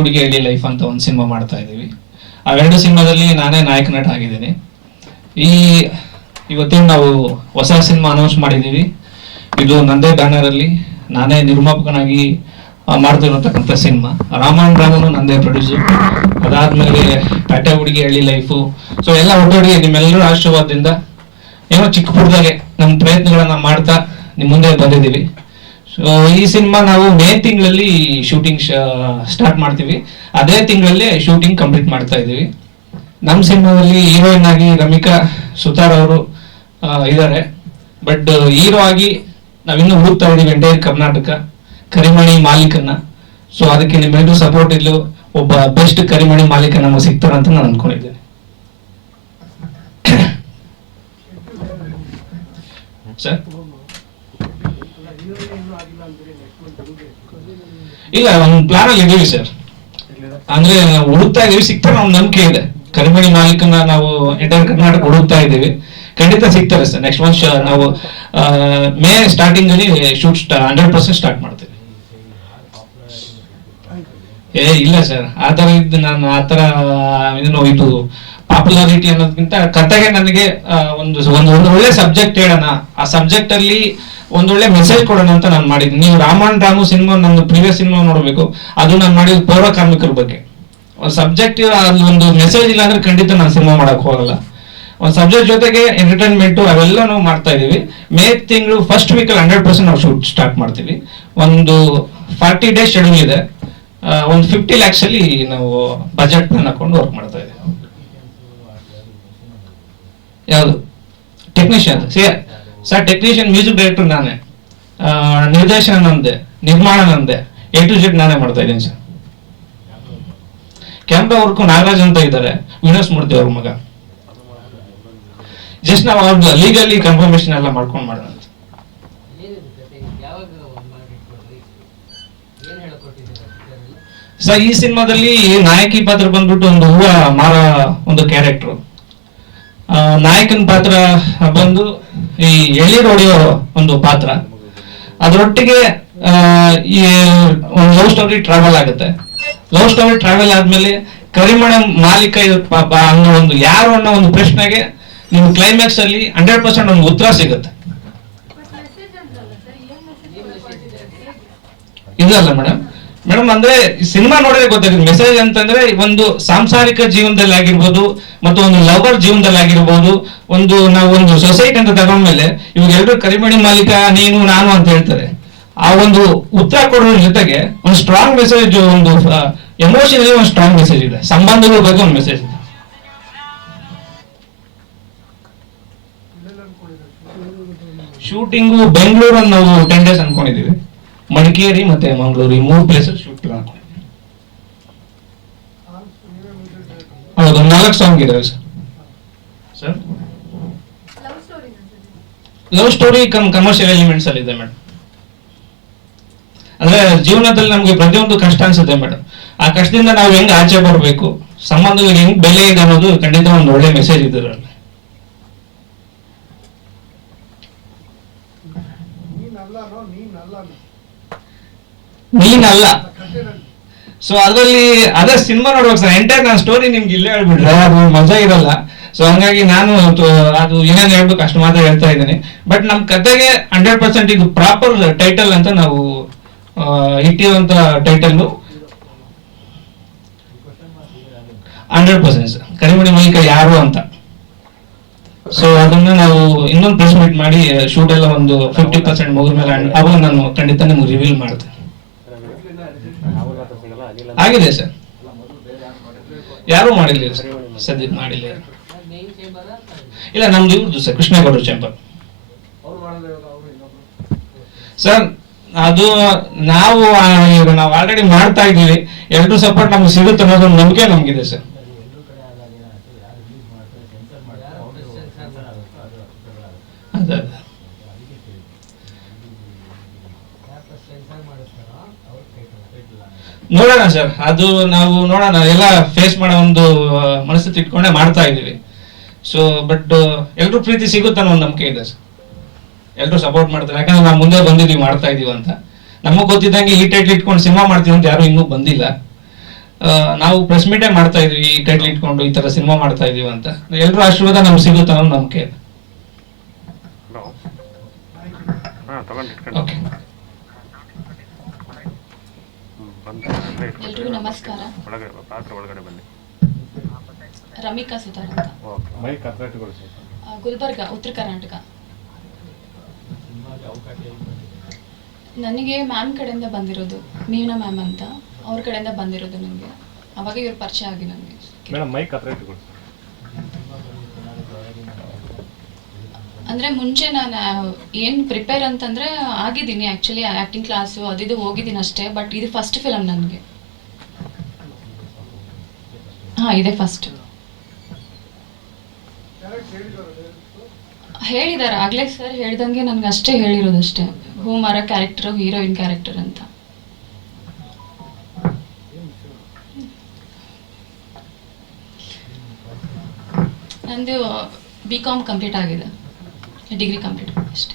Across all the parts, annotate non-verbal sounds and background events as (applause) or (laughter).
ಹುಡುಗಿ ಎಳಿ ಲೈಫ್ ಅಂತ ಒಂದು ಸಿನಿಮಾ ಮಾಡ್ತಾ ಇದ್ದೀವಿ. ಅವೆರಡು ಸಿನಿಮಾದಲ್ಲಿ ನಾನೇ ನಾಯಕ ನಟ ಆಗಿದ್ದೀನಿ. ಈ ಇವತ್ತಿನ ನಾವು ಹೊಸ ಸಿನಿಮಾ ಅನೌನ್ಸ್ ಮಾಡಿದ್ದೀವಿ. ಇದು ನಂದೇ ಬ್ಯಾನರ್ ಅಲ್ಲಿ ನಾನೇ ನಿರ್ಮಾಪಕನಾಗಿ ಮಾಡ್ತಿರತಕ್ಕಂಥ ಸಿನಿಮಾ. ರಾಮಾಯಣ ರಾಮನು ನಂದೇ ಪ್ರೊಡ್ಯೂಸರ್ ಅದಾದ್ಮೇಲೆ ಪ್ಯಾಟೆ ಹುಡುಗಿ ಹಳ್ಳಿ ಲೈಫು ಸೊ ಎಲ್ಲ ಒಟ್ಟೊಟ್ಟಿಗೆ ನಿಮ್ಮೆಲ್ಲರೂ ಆಶೀರ್ವಾದದಿಂದ ಏನೋ ಚಿಕ್ಕ ಪುಟ್ಟದಾಗೆ ನಮ್ಮ ಪ್ರಯತ್ನಗಳನ್ನ ಮಾಡ್ತಾ ನಿಮ್ಮ ಮುಂದೆ ಬಂದಿದ್ದೀವಿ. ಈ ಸಿನಿಮಾ ನಾವು ಮೇ ತಿಂಗಳಲ್ಲಿ ಶೂಟಿಂಗ್ ಸ್ಟಾರ್ಟ್ ಮಾಡ್ತೀವಿ. ಅದೇ ತಿಂಗಳಲ್ಲಿ ಶೂಟಿಂಗ್ ಕಂಪ್ಲೀಟ್ ಮಾಡ್ತಾ ಇದ್ದೀವಿ. ನಮ್ಮ ಸಿನಿಮಾದಲ್ಲಿ ಹೀರೋಯಿನ್ ಆಗಿ ರಮಿಕಾ ಸುತಾರ್ ಅವರು ಇದ್ದಾರೆ ಬಟ್ ಹೀರೋ ಆಗಿ ನಾವಿನ್ನೂ ಹುಡುಕ್ತಾ ಇದೀವಿ ಎಂಟೈರ್ ಕರ್ನಾಟಕ, ಕರಿಮಣಿ ಮಾಲೀಕನ್ನ. ಸೊ ಅದಕ್ಕೆ ನಿಮ್ಮೆಲ್ಲರೂ ಸಪೋರ್ಟ್ ಇಲ್ಲೂ ಒಬ್ಬ ಬೆಸ್ಟ್ ಕರಿಮಣಿ ಮಾಲೀಕ ನಮಗೆ ಸಿಗ್ತಾರಂತ ನಾನು ಅನ್ಕೊಂಡಿದ್ದೇನೆ. (coughs) ಸರ್ ಇಲ್ಲ ಒಂದು ಪ್ಲಾನ್ ಅಲ್ಲಿ ಇದೀವಿ ಸರ್. ಅಂದ್ರೆ ಹುಡುಕ್ತಾ ಇದೀವಿ, ಸಿಗ್ತಾರೆ ನಮ್ಗೆ ನಂಬಿಕೆ ಇದೆ. ಕರಿಮಣಿ ಮಾಲೀಕನ ನಾವು ಎಂಟೈರ್ ಕರ್ನಾಟಕ ಹುಡುಕ್ತಾ ಇದೀವಿ. ಖಂಡಿತ ಸಿಗ್ತಾರೆ ಸರ್. ನೆಕ್ಸ್ಟ್ ಮಂತ್ ನಾವು ಮೇ ಸ್ಟಾರ್ಟಿಂಗ್ ಅಲ್ಲಿ ಶೂಟ್ ಹಂಡ್ರೆಡ್ ಪರ್ಸೆಂಟ್ ಸ್ಟಾರ್ಟ್ ಮಾಡ್ತೀವಿ. ಏ, ಇಲ್ಲ ಸರ್. ಆ ತರ ಇದ್ದು ನಾನು ಆ ತರ ಏನು ಇದು ಪಾಪ್ಯುಲಾರಿಟಿ ಅನ್ನೋದಕ್ಕಿಂತ ಕತೆಗೆ ನನಗೆ ಒಂದು ಒಂದು ಒಳ್ಳೆ ಸಬ್ಜೆಕ್ಟ್ ಹೇಳೋಣ. ಆ ಸಬ್ಜೆಕ್ಟ್ ಅಲ್ಲಿ ಒಂದೊಳ್ಳೆ ಮೆಸೇಜ್ ಕೊಡೋಣ ಅಂತ ನಾನು ಮಾಡಿದ್ದೀನಿ ನೀವು ರಾಮನ್ ರಾಮು ಸಿನಿಮಾ ನನ್ನ ಪ್ರೀವಿಯಸ್ ಸಿನಿಮಾ ನೋಡಬೇಕು. ಅದು ನಾನು ಮಾಡಿದ ಪೌರ ಕಾರ್ಮಿಕರ ಬಗ್ಗೆ. ಒಂದು ಸಬ್ಜೆಕ್ಟ್ ಒಂದು ಮೆಸೇಜ್ ಇಲ್ಲ ಅಂದ್ರೆ ಖಂಡಿತ ನಾನು ಸಿನಿಮಾ ಮಾಡಕ್ ಹೋಗಲ್ಲ. ಒಂದು ಸಬ್ಜೆಕ್ಟ್ ಜೊತೆಗೆ ಎಂಟರ್ಟೈನ್ಮೆಂಟ್ ಅವೆಲ್ಲ ನಾವು ಮಾಡ್ತಾ ಇದೀವಿ. ಮೇ ತಿಂಗಳು ಫಸ್ಟ್ ವೀಕ್ ಅಲ್ಲಿ ಹಂಡ್ರೆಡ್ ಪರ್ಸೆಂಟ್ ನಾವು ಶೂಟ್ ಸ್ಟಾರ್ಟ್ ಮಾಡ್ತೀವಿ. ಒಂದು ಫಾರ್ಟಿ ಡೇಸ್ ಶೆಡ್ಯೂಲ್ ಇದೆ. ಒಂದು ಫಿಫ್ಟಿ ಲ್ಯಾಕ್ಸ್ ಅಲ್ಲಿ ನಾವು ಬಜೆಟ್ ಪ್ಲಾನ್ ಹಾಕೊಂಡು ವರ್ಕ್ ಮಾಡ್ತಾ ಇದ್ದೀವಿ ಯಾವುದು? Technician sir technician music director ನಾನೇ. ನಿರ್ದೇಶನ ನಂದೆ ನಿರ್ಮಾಣ ನಂದೆ ಎ ಟು ಜೆಡ್ ನಾನೇ ಮಾಡ್ತಾ ಇದ್ದೀನಿ ಸರ್ ಕ್ಯಾಮ್ರಾ ವರ್ಕು ನಾಗರಾಜ್ ಅಂತ ಇದ್ದಾರೆ. ವಿನೋಸ್ ಮೂರ್ತಿ ಅವ್ರ ಮಗ. ಜಸ್ಟ್ ನಾವು ಅವ್ರ ಲೀಗಲಿ ಕನ್ಫರ್ಮೇಶನ್ ಎಲ್ಲ ಮಾಡ್ಕೊಂಡು ಮಾಡೋಣ ಸರ್ ಈ ಸಿನಿಮಾದಲ್ಲಿ ನಾಯಕಿ ಪಾತ್ರ ಬಂದ್ಬಿಟ್ಟು ಒಂದು ಹೂವ ಮಾರ ಒಂದು ಕ್ಯಾರೆಕ್ಟರ್ ನಾಯಕನ ಪಾತ್ರ ಬಂದು ಈ ಎಳೆ ಹೊಡೆಯೋ ಒಂದು ಪಾತ್ರ. ಅದರೊಟ್ಟಿಗೆ ಈ ಒಂದು ಲವ್ ಸ್ಟೋರಿ ಟ್ರಾವೆಲ್ ಆಗುತ್ತೆ. ಲವ್ ಸ್ಟೋರಿ ಟ್ರಾವೆಲ್ ಆದ್ಮೇಲೆ ಕರಿಮಣ ಮಾಲೀಕ ಪಾಪ ಅನ್ನೋ ಒಂದು ಯಾರು ಅನ್ನೋ ಒಂದು ಪ್ರಶ್ನೆಗೆ ನಿಮ್ ಕ್ಲೈಮ್ಯಾಕ್ಸ್ ಅಲ್ಲಿ ಹಂಡ್ರೆಡ್ ಪರ್ಸೆಂಟ್ ಒಂದು ಉತ್ತರ ಸಿಗುತ್ತೆ. ಇದಲ್ಲ ಮೇಡಮ್ ಮೇಡಮ್, ಅಂದ್ರೆ ಸಿನಿಮಾ ನೋಡಿದ್ರೆ ಗೊತ್ತಾಗುತ್ತೆ. ಮೆಸೇಜ್ ಅಂತಂದ್ರೆ ಒಂದು ಸಾಂಸಾರಿಕ ಜೀವನದಲ್ಲಿ ಆಗಿರ್ಬೋದು, ಮತ್ತು ಒಂದು ಲವರ್ ಜೀವನದಲ್ಲಿ ಆಗಿರ್ಬೋದು, ಒಂದು ನಾವು ಒಂದು ಸೊಸೈಟಿ ಅಂತ ತಗೊಂಡ್ಮೇಲೆ ಇವಾಗ ಎಲ್ಲರೂ ಕರಿಮಣಿ ಮಾಲೀಕ, ನೀನು, ನಾನು ಅಂತ ಹೇಳ್ತಾರೆ. ಆ ಒಂದು ಉತ್ತರ ಕೊಡೋದ್ರ ಜೊತೆಗೆ ಒಂದು ಸ್ಟ್ರಾಂಗ್ ಮೆಸೇಜ್ ಒಂದು ಎಮೋಷನ್ ಒಂದು ಸ್ಟ್ರಾಂಗ್ ಮೆಸೇಜ್ ಇದೆ. ಸಂಬಂಧಗಳ ಬಗ್ಗೆ ಒಂದು ಮೆಸೇಜ್ ಇದೆ. ಶೂಟಿಂಗು ಬೆಂಗಳೂರನ್ನು ನಾವು ಟೆನ್ ಡೇಸ್ ಅನ್ಕೊಂಡಿದೀವಿ ಮಡಿಕೇರಿ ಮತ್ತೆ ಮಂಗಳೂರು ಈ ಮೂರು ಪ್ಲೇಸಸ್ ಶೂಟ್ ಹೌದು, ನಾಲ್ಕು ಸಾಂಗ್ ಇದಾವೆ sir. Love story come commercial elements ಅಲ್ಲಿ ಇದೆ ಮೇಡಮ್ ಅಂದ್ರೆ ಜೀವನದಲ್ಲಿ ನಮ್ಗೆ ಪ್ರತಿಯೊಂದು ಕಷ್ಟ ಅನ್ಸುತ್ತೆ ಮೇಡಮ್ ಆ ಕಷ್ಟದಿಂದ ನಾವು ಹೆಂಗ್ ಆಚೆ ಬರಬೇಕು, ಸಂಬಂಧಗಳು ಹೆಂಗ್ ಬೆಲೆ ಇದೆ ಅನ್ನೋದು ಖಂಡಿತ ಒಂದು ಒಳ್ಳೆ ಮೆಸೇಜ್ ಇದೆ ನೀನಲ್ಲ ಸೊ ಅದರಲ್ಲಿ ಅದೇ ಸಿನಿಮಾ ನೋಡೋಕೆ ಸರ್ ಎಂಟೈರ್ ನಾನು ಸ್ಟೋರಿ ನಿಮ್ಗೆ ಇಲ್ಲೇ ಹೇಳ್ಬಿಟ್ರೆ ಅದು ಮಜಾ ಇರಲ್ಲ. ಸೊ ಹಂಗಾಗಿ ನಾನು ಅದು ಏನೇನು ಹೇಳ್ಬೇಕು ಅಷ್ಟು ಮಾತ್ರ ಹೇಳ್ತಾ ಇದ್ದೀನಿ. ಬಟ್ ನಮ್ಮ ಕತೆಗೆ ಹಂಡ್ರೆಡ್ ಪರ್ಸೆಂಟ್ ಇದು ಪ್ರಾಪರ್ ಟೈಟಲ್ ಅಂತ ನಾವು ಇಟ್ಟಿರುವಂತ ಟೈಟಲ್ ಹಂಡ್ರೆಡ್ ಪರ್ಸೆಂಟ್ ಕರಿಮಣಿ ಮಲ್ಲಿಕ ಯಾರು ಅಂತ. ಸೊ ಅದನ್ನ ನಾವು ಇನ್ನೊಂದು ಪ್ರೆಸ್ ಮೀಟ್ ಮಾಡಿ ಶೂಟ್ ಎಲ್ಲ ಒಂದು ಫಿಫ್ಟಿ ಪರ್ಸೆಂಟ್ ಮುಗಿದ ಮೇಲೆ ಅವಾಗ ನಾನು ಖಂಡಿತ ನಿಮ್ಗೆ ರಿವೀಲ್ ಮಾಡ್ತೇನೆ. ಆಗಿದೆ ಸರ್. ಯಾರು ಮಾಡಿಲ್ಲ ಸರ್. ಸದ್ಯ ಮಾಡಿಲ್ಲ? ಇಲ್ಲ, ನಮ್ದು ಇವ್ರದ್ದು ಸರ್ ಕೃಷ್ಣೇಗೌಡರು ಚೇಂಬರ್ ಸರ್, ಅದು ನಾವು ಈಗ ನಾವು ಆಲ್ರೆಡಿ ಮಾಡ್ತಾ ಇದ್ದೀವಿ. ಎಲ್ರೂ ಸಪೋರ್ಟ್ ನಮ್ಗೆ ಸಿಗುತ್ತೆ ಅನ್ನೋದು ನಂಬಿಕೆ ನಮ್ಗಿದೆ ಸರ್. ಅದೇ. ನೋಡೋಣ ಸರ್. ಅದು ನಾವು ನೋಡೋಣ. ಎಲ್ಲ ಫೇಸ್ ಮಾಡೋ ಒಂದು ಮನಸ್ಸು ಮನಸ್ಥಿತಿ ಇಟ್ಕೊಂಡೇ ಮಾಡ್ತಾ ಇದೀವಿ ಸೊ ಬಟ್ ಎಲ್ರೂ ಪ್ರೀತಿ ಸಿಗುತ್ತೆ ಅನ್ನೋ ಒಂದು ನಂಬಿಕೆ ಇದೆ ಸರ್. ಎಲ್ಲರೂ ಸಪೋರ್ಟ್ ಮಾಡ್ತಾರೆ. ಯಾಕಂದ್ರೆ ನಾವು ಮುಂದೆ ಬಂದಿದ್ದೀವಿ ಮಾಡ್ತಾ ಇದೀವಿ ಅಂತ. ನಮಗೆ ಗೊತ್ತಿದ್ದಂಗೆ ಈ ಟೈಟ್ಲ್ ಇಟ್ಕೊಂಡು ಸಿನಿಮಾ ಮಾಡ್ತೀವಿ ಅಂತ ಯಾರು ಇನ್ನೂ ಬಂದಿಲ್ಲ. ನಾವು ಪ್ರೆಸ್ ಮೀಟೇ ಮಾಡ್ತಾ ಇದ್ವಿ ಈ ಟೈಟ್ಲ್ ಇಟ್ಕೊಂಡು ಈ ತರ ಸಿನಿಮಾ ಮಾಡ್ತಾ ಇದೀವಿ ಅಂತ. ಎಲ್ಲರೂ ಆಶೀರ್ವಾದ ನಮ್ಗೆ ಸಿಗುತ್ತೆ ಅನ್ನೋ ನಂಬಿಕೆ ಇದೆ ಹಲೋ ಹಾಂ ತಗೊಂಡು ಇಟ್ಕೊಂಡು ಓಕೆ ಹ್ಮ್, ಬಂದು ಅಲ್ಲೇ ಇಟ್ಬಿಟ್ಟು ಎಲ್ರಿಗೂ ನಮಸ್ಕಾರ. ಒಳಗೆ ಪಾತ್ರೆ ಒಳಗಡೆ ಬನ್ನಿ. ರಮಿಕಾ ಸುತಾರ್ ಅಂತ ಓಕೆ. ಮೈಕ್ ಹತ್ರ ಇಟ್ಕೊಳ್ಳಿ ಸರ್. ಆ, ಗುಲ್ಬರ್ಗ ಉತ್ತರ ಕರ್ನಾಟಕ. ನನಗೆ ಮ್ಯಾಮ್ ಕಡೆಯಿಂದ ಬಂದಿರೋದು ಮೀನಾ ಮ್ಯಾಮ್ ಅಂತ. ಅವ್ರ ಕಡೆಯಿಂದ ಬಂದಿರೋದು ನನಗೆ. ಅವಾಗ ಇವ್ರ ಪರಿಚಯ ಆಗಿ ನನಗೆ. ಮೇಡಮ್ ಮೈಕ್ ಹತ್ರ ಇಟ್ಕೊಳ್ಳಿ ಅಂದರೆ ಮುಂಚೆ ನಾನು ಏನು ಪ್ರಿಪೇರ್ ಅಂತಂದ್ರೆ ಆಗಿದ್ದೀನಿ ಆ್ಯಕ್ಚುಲಿ ಆ್ಯಕ್ಟಿಂಗ್ ಕ್ಲಾಸು ಅದಿದು ಹೋಗಿದ್ದೀನಿ ಅಷ್ಟೇ ಬಟ್ ಇದು ಫಸ್ಟ್ ಫಿಲಮ್ ನನಗೆ. ಹಾ, ಇದೆ ಫಸ್ಟ್ ಹೇಳಿದ್ದಾರೆ ಆಗ್ಲೇ ಸರ್ ಹೇಳ್ದಂಗೆ ನನ್ಗೆ ಅಷ್ಟೇ ಹೇಳಿರೋದು ಅಷ್ಟೇ, ಹೂ ಮರ ಕ್ಯಾರೆಕ್ಟರ್ ಹೀರೋಯಿನ್ ಕ್ಯಾರೆಕ್ಟರ್ ಅಂತ. ನಂದು ಬಿ ಕಾಮ್ ಕಂಪ್ಲೀಟ್ ಆಗಿದೆ. ಡಿಗ್ರಿ ಕಂಪ್ಲೀಟ್ ಅಷ್ಟೇ.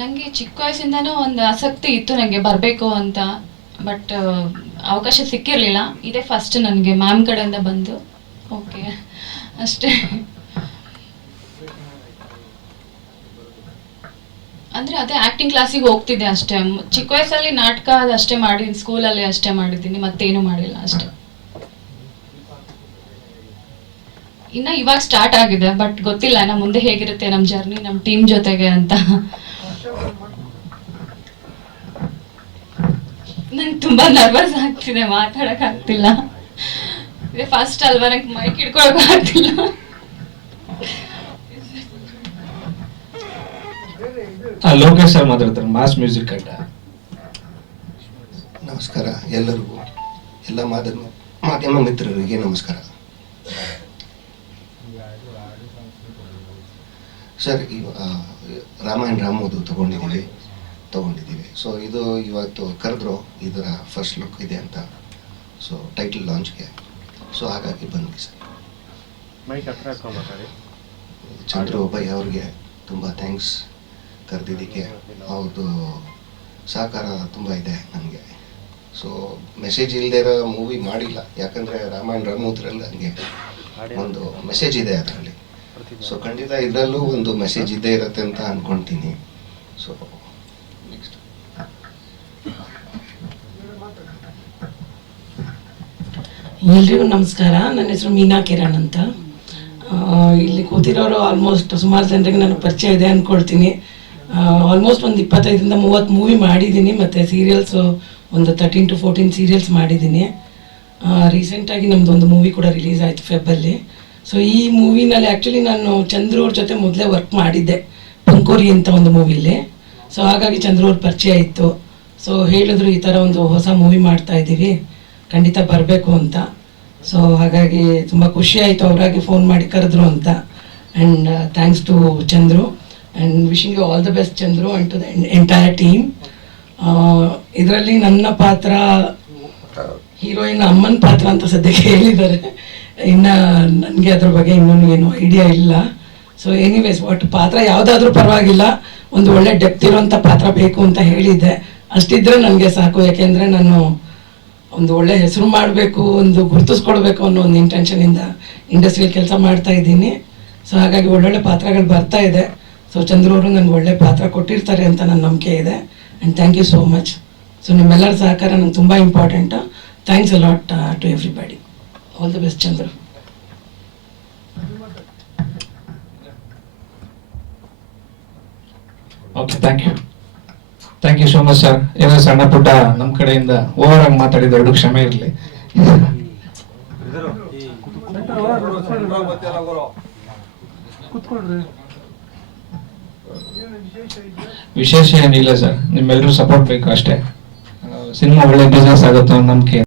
ನನಗೆ ಚಿಕ್ಕ ವಯಸ್ಸಿಂದನೂ ಒಂದು ಆಸಕ್ತಿ ಇತ್ತು ನನಗೆ ಬರಬೇಕು ಅಂತ ಬಟ್ ಅವಕಾಶ ಸಿಕ್ಕಿರಲಿಲ್ಲ. ಇದೇ ಫಸ್ಟ್ ನನಗೆ ಮ್ಯಾಮ್ ಕಡೆಯಿಂದ ಬಂದು. ಓಕೆ ಅಷ್ಟೇ. ಅಂದರೆ ಅದೇ ಆ್ಯಕ್ಟಿಂಗ್ ಕ್ಲಾಸಿಗೆ ಹೋಗ್ತಿದ್ದೆ ಅಷ್ಟೇ. ಚಿಕ್ಕ ವಯಸ್ಸಲ್ಲಿ ನಾಟಕ ಅಷ್ಟೇ ಮಾಡಿದ್ದೀನಿ ಸ್ಕೂಲಲ್ಲಿ ಅಷ್ಟೇ ಮಾಡಿದ್ದೀನಿ ಮತ್ತೇನು ಮಾಡಿಲ್ಲ ಅಷ್ಟೇ. ಇನ್ನ ಇವಾಗ ಸ್ಟಾರ್ಟ್ ಆಗಿದೆ ಬಟ್ ಗೊತ್ತಿಲ್ಲ ನಮ್ಮ ಮುಂದೆ ಹೇಗಿರುತ್ತೆ ನಮ್ಮ ಜರ್ನಿ ನಮ್ಮ ಟೀಮ್ ಜೊತೆಗೆ ಅಂತ. ನಂಗೆ ತುಂಬಾ ನರ್ವಸ್ ಆಗ್ತಿದೆ ಮಾತಾಡಕ್ ಆಗ್ತಿಲ್ಲ. ಇದೆ ಫಸ್ಟ್ ಅಲ್ವಾ ನಂಗೆ ಮೈಕ್ ಹಿಡ್ಕೊಳಕ್ ಆಗ್ತಿಲ್ಲ. ಲೋಕೇಶ್ ಸರ್ ಮಾತಾಡ್ತಾರೆ ಮಾಸ್ ಮ್ಯೂಸಿಕ್ ಅಂತ. ನಮಸ್ಕಾರ ಎಲ್ಲರಿಗೂ ಎಲ್ಲ ಮಾಧ್ಯಮ ಮಾಧ್ಯಮ ಮಿತ್ರರಿಗೆ ನಮಸ್ಕಾರ. ಸರ್ ಇವ ರಾಮಾಯಣ ರಾಮೋದು ತಗೊಂಡಿದ್ದೀವಿ. ತಗೊಂಡಿದ್ದೀವಿ. ಸೊ ಇದು ಇವತ್ತು ಕರೆದ್ರು ಇದರ ಫಸ್ಟ್ ಲುಕ್ ಇದೆ ಅಂತ. ಸೊ ಟೈಟಲ್ ಲಾಂಚ್ಗೆ ಸೊ ಹಾಗಾಗಿ ಬಂದ್ವಿ ಸರ್ ಮೈಕ್ ಹತ್ರ ಮಾತಾಡಿ ಚಂದ್ರು ಬೈ ಅವ್ರಿಗೆ ತುಂಬ ಥ್ಯಾಂಕ್ಸ್ ಕರೆದಿದ್ದಕ್ಕೆ. ಅವ್ರದ್ದು ಸಹಕಾರ ತುಂಬ ಇದೆ ನನಗೆ. ಸೊ ಮೆಸೇಜ್ ಇಲ್ಲದೆ ಇರೋ ಮೂವಿ ಮಾಡಿಲ್ಲ. ಯಾಕಂದರೆ ರಾಮಾಯಣ ರಾಮೂತ್ರಲ್ಲಿ ನನಗೆ ಒಂದು ಮೆಸೇಜ್ ಇದೆ ಅದರಲ್ಲಿ. ಸೊ ಖಂಡಿತ ಇದರಲ್ಲೂ ಒಂದು ಮೆಸೇಜ್ ಇದ್ದೇ ಇರುತ್ತೆ ಅಂತ ಅನ್ಕೊಂತೀನಿ. ಸೊ ನೆಕ್ಸ್ಟ್ ಎಲ್ರಿಗೂ ನಮಸ್ಕಾರ. ನನ್ನ ಹೆಸರು ಮೀನಾ ಕಿರಣ್ ಅಂತ. ಇಲ್ಲಿ ಕೂತಿರೋರು ಆಲ್ಮೋಸ್ಟ್ ಸುಮಾರು ಜನರಿಗೆ ನನಗೆ ಪರಿಚಯ ಇದೆ ಅಂದ್ಕೊಳ್ತೀನಿ ಆಲ್ಮೋಸ್ಟ್ ಒಂದು ಇಪ್ಪತ್ತೈದರಿಂದ ಮೂವತ್ತು ಮೂವಿ ಮಾಡಿದ್ದೀನಿ. ಮತ್ತು ಸೀರಿಯಲ್ಸು ಒಂದು ತರ್ಟೀನ್ ಟು ಫೋರ್ಟೀನ್ ಸೀರಿಯಲ್ಸ್ ಮಾಡಿದ್ದೀನಿ. ರೀಸೆಂಟಾಗಿ ನಮ್ಮದು ಒಂದು ಮೂವಿ ಕೂಡ ರಿಲೀಸ್ ಆಯಿತು ಫೆಬ್ಬಲ್ಲಿ ಸೊ ಈ ಮೂವಿನಲ್ಲಿ ಆ್ಯಕ್ಚುಲಿ ನಾನು ಚಂದ್ರು ಅವ್ರ ಜೊತೆ ಮೊದಲೇ ವರ್ಕ್ ಮಾಡಿದ್ದೆ ಪಂಕೋರಿ ಅಂತ ಒಂದು ಮೂವಿಲಿ ಸೊ ಹಾಗಾಗಿ ಚಂದ್ರು ಅವ್ರ ಪರಿಚಯ ಇತ್ತು. ಸೊ ಹೇಳಿದ್ರು ಈ ಥರ ಒಂದು ಹೊಸ ಮೂವಿ ಮಾಡ್ತಾ ಇದ್ದೀವಿ ಖಂಡಿತ ಬರಬೇಕು ಅಂತ. ಸೊ ಹಾಗಾಗಿ ತುಂಬ ಖುಷಿ ಆಯಿತು ಅವರಾಗಿ ಫೋನ್ ಮಾಡಿ ಕರೆದ್ರು ಅಂತ. And thanks to Chandru and wishing you all the best Chandru and to the entire team ಇದರಲ್ಲಿ ನನ್ನ ಪಾತ್ರ ಹೀರೋಯಿನ್ ಅಮ್ಮನ ಪಾತ್ರ ಅಂತ ಸದ್ಯಕ್ಕೆ ಹೇಳಿದ್ದಾರೆ. ಇನ್ನು ನನಗೆ ಅದ್ರ ಬಗ್ಗೆ ಇನ್ನೂ ಏನು ಐಡಿಯಾ ಇಲ್ಲ. ಸೊ ಎನಿವೇಸ್ ಒಟ್ಟು ಪಾತ್ರ ಯಾವುದಾದ್ರೂ ಪರವಾಗಿಲ್ಲ. ಒಂದು ಒಳ್ಳೆ ಡೆಪ್ತ್ ಇರೋಂಥ ಪಾತ್ರ ಬೇಕು ಅಂತ ಹೇಳಿದ್ದೆ. ಅಷ್ಟಿದ್ರೆ ನನಗೆ ಸಾಕು. ಯಾಕೆಂದರೆ ನಾನು ಒಂದು ಒಳ್ಳೆ ಹೆಸರು ಮಾಡಬೇಕು, ಒಂದು ಗುರುತಿಸ್ಕೊಳ್ಬೇಕು ಅನ್ನೋ ಒಂದು ಇಂಟೆನ್ಷನಿಂದ ಇಂಡಸ್ಟ್ರಿಯಲ್ಲಿ ಕೆಲಸ ಮಾಡ್ತಾ ಇದ್ದೀನಿ. ಸೊ ಹಾಗಾಗಿ ಒಳ್ಳೊಳ್ಳೆ ಪಾತ್ರಗಳು ಬರ್ತಾ ಇದೆ. ಸೊ ಚಂದ್ರವರು ನನಗೆ ಒಳ್ಳೆ ಪಾತ್ರ ಕೊಟ್ಟಿರ್ತಾರೆ ಅಂತ ನನ್ನ ನಂಬಿಕೆ ಇದೆ. And thank you so much so ನಿಮ್ಮೆಲ್ಲರ ಸಹಕಾರ ನಂಗೆ ತುಂಬ important thanks a lot to everybody all the best Chandra okay thank you thank you so much sir ಏನೋ ಸಣ್ಣ ಪುಟ್ಟ ನಮ್ಮ ಕಡೆಯಿಂದ ಓವರ್ ಆಗಿ ಮಾತಾಡಿದ ಎರಡು ಕ್ಷಮೆ ಇರಲಿ. ವಿಶೇಷ ಏನಿಲ್ಲ ಸರ್ ನಿಮ್ಮೆಲ್ಲರೂ ಸಪೋರ್ಟ್ ಬೇಕು ಅಷ್ಟೇ. ಸಿನಿಮಾ ಒಳ್ಳೆ ಬಿಸ್ನೆಸ್ ಆಗುತ್ತೆ ಅನ್ನೋ ನಂಬಿಕೆ